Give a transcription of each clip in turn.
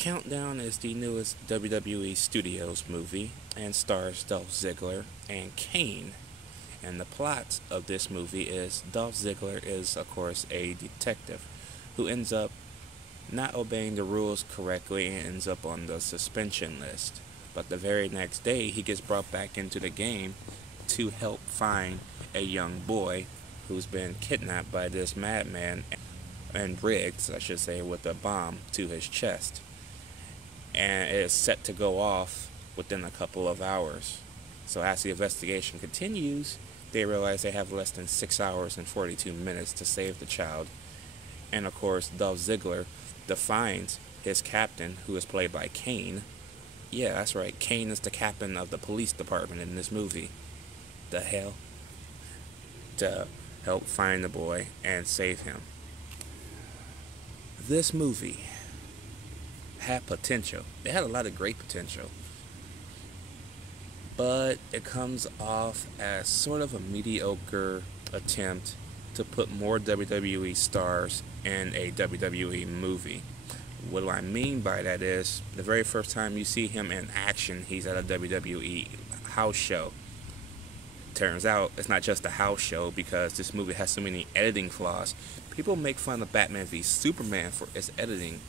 Countdown is the newest WWE Studios movie and stars Dolph Ziggler and Kane. And the plot of this movie is Dolph Ziggler is, of course, a detective who ends up not obeying the rules correctly and ends up on the suspension list. But the very next day, he gets brought back into the game to help find a young boy who's been kidnapped by this madman and rigged, I should say, with a bomb to his chest. And it is set to go off within a couple of hours. So as the investigation continues, they realize they have less than 6 hours and 42 minutes to save the child. And of course, Dolph Ziggler defines his captain, who is played by Kane. Yeah, that's right. Kane is the captain of the police department in this movie. The hell? To help find the boy and save him. This movie had potential. They had a lot of great potential. But it comes off as sort of a mediocre attempt to put more WWE stars in a WWE movie. What do I mean by that is, the very first time you see him in action, he's at a WWE house show. Turns out it's not just a house show because this movie has so many editing flaws. People make fun of Batman v Superman for its editing.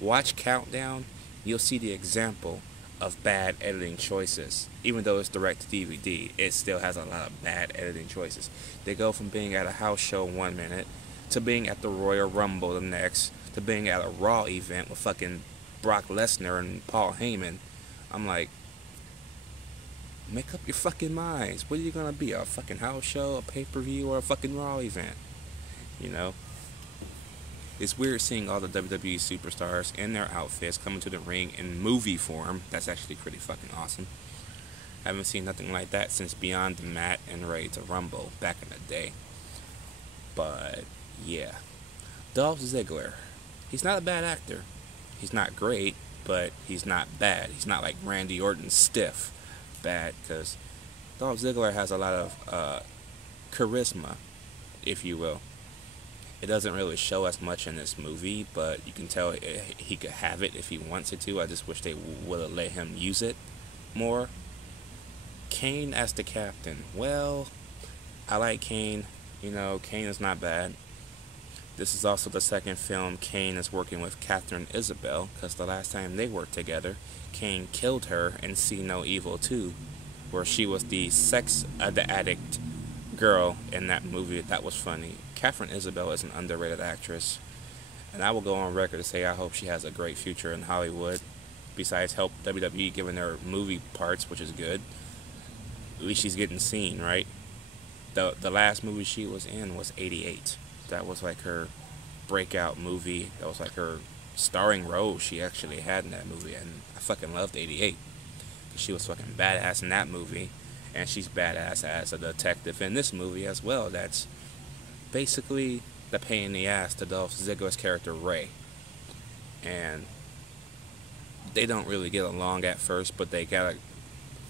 Watch Countdown, you'll see the example of bad editing choices. Even though it's direct to DVD, it still has a lot of bad editing choices. They go from being at a house show 1 minute, to being at the Royal Rumble the next, to being at a Raw event with fucking Brock Lesnar and Paul Heyman. I'm like, make up your fucking minds. What are you gonna be? A fucking house show, a pay-per-view, or a fucking Raw event? You know? It's weird seeing all the WWE superstars in their outfits coming to the ring in movie form. That's actually pretty fucking awesome. I haven't seen nothing like that since Beyond the Mat and Ready to Rumble back in the day. But, yeah. Dolph Ziggler. He's not a bad actor. He's not great, but he's not bad. He's not like Randy Orton stiff bad, because Dolph Ziggler has a lot of charisma, if you will. It doesn't really show as much in this movie, but you can tell he could have it if he wanted to. I just wish they would have let him use it more. Kane as the captain. Well, I like Kane. You know, Kane is not bad. This is also the second film Kane is working with Katharine Isabelle, because the last time they worked together, Kane killed her in See No Evil 2, where she was the the addict girl in that movie. That was funny. Katharine Isabelle is an underrated actress, and I will go on record to say I hope she has a great future in Hollywood, besides help WWE giving her movie parts, which is good. At least she's getting seen, right? The last movie she was in was 88. That was like her breakout movie. That was like her starring role she actually had in that movie, and I fucking loved 88. She was fucking badass in that movie, and she's badass as a detective in this movie as well. That's basically the pain in the ass to Dolph Ziggler's character Ray. And they don't really get along at first, but they gotta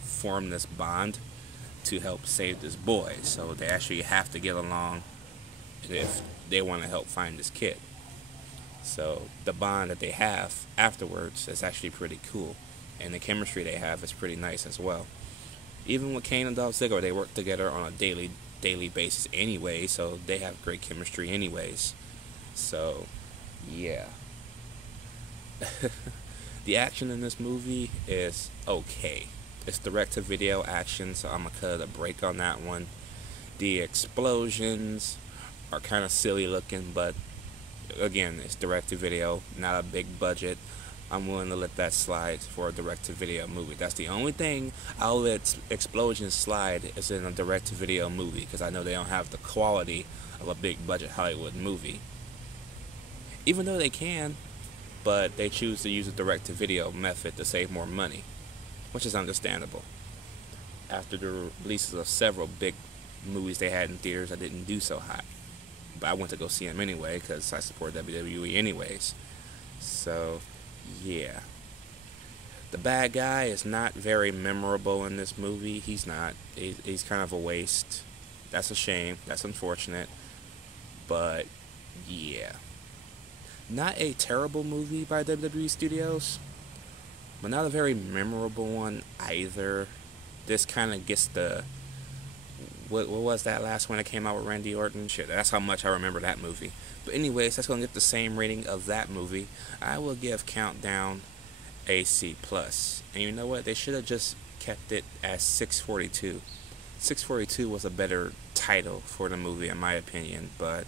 form this bond to help save this boy. So they actually have to get along if they want to help find this kid. So the bond that they have afterwards is actually pretty cool, and the chemistry they have is pretty nice as well. Even with Kane and Dolph Ziggler, they work together on a daily basis anyway, so they have great chemistry anyways. So yeah. The action in this movie is okay. It's direct-to-video action, so I'm gonna cut a break on that one. The explosions are kind of silly looking, but again, it's direct-to-video, not a big budget. I'm willing to let that slide for a direct-to-video movie. That's the only thing I'll let explosions slide is in a direct-to-video movie, because I know they don't have the quality of a big-budget Hollywood movie. Even though they can, but they choose to use a direct-to-video method to save more money, which is understandable. After the releases of several big movies they had in theaters that didn't do so hot. But I went to go see them anyway, because I support WWE anyways. So yeah. The bad guy is not very memorable in this movie. He's not. He's kind of a waste. That's a shame. That's unfortunate. But yeah. Not a terrible movie by WWE Studios, but not a very memorable one either. This kind of gets the what was that last one that came out with Randy Orton? Shit, that's how much I remember that movie. But anyways, that's gonna get the same rating of that movie. I will give Countdown a C plus. And you know what? They should have just kept it as 642. 642 was a better title for the movie in my opinion, but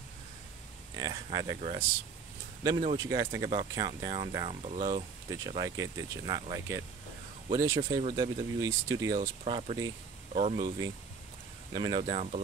I digress. Let me know what you guys think about Countdown down below. Did you like it? Did you not like it? What is your favorite WWE Studios property or movie? Let me know down below.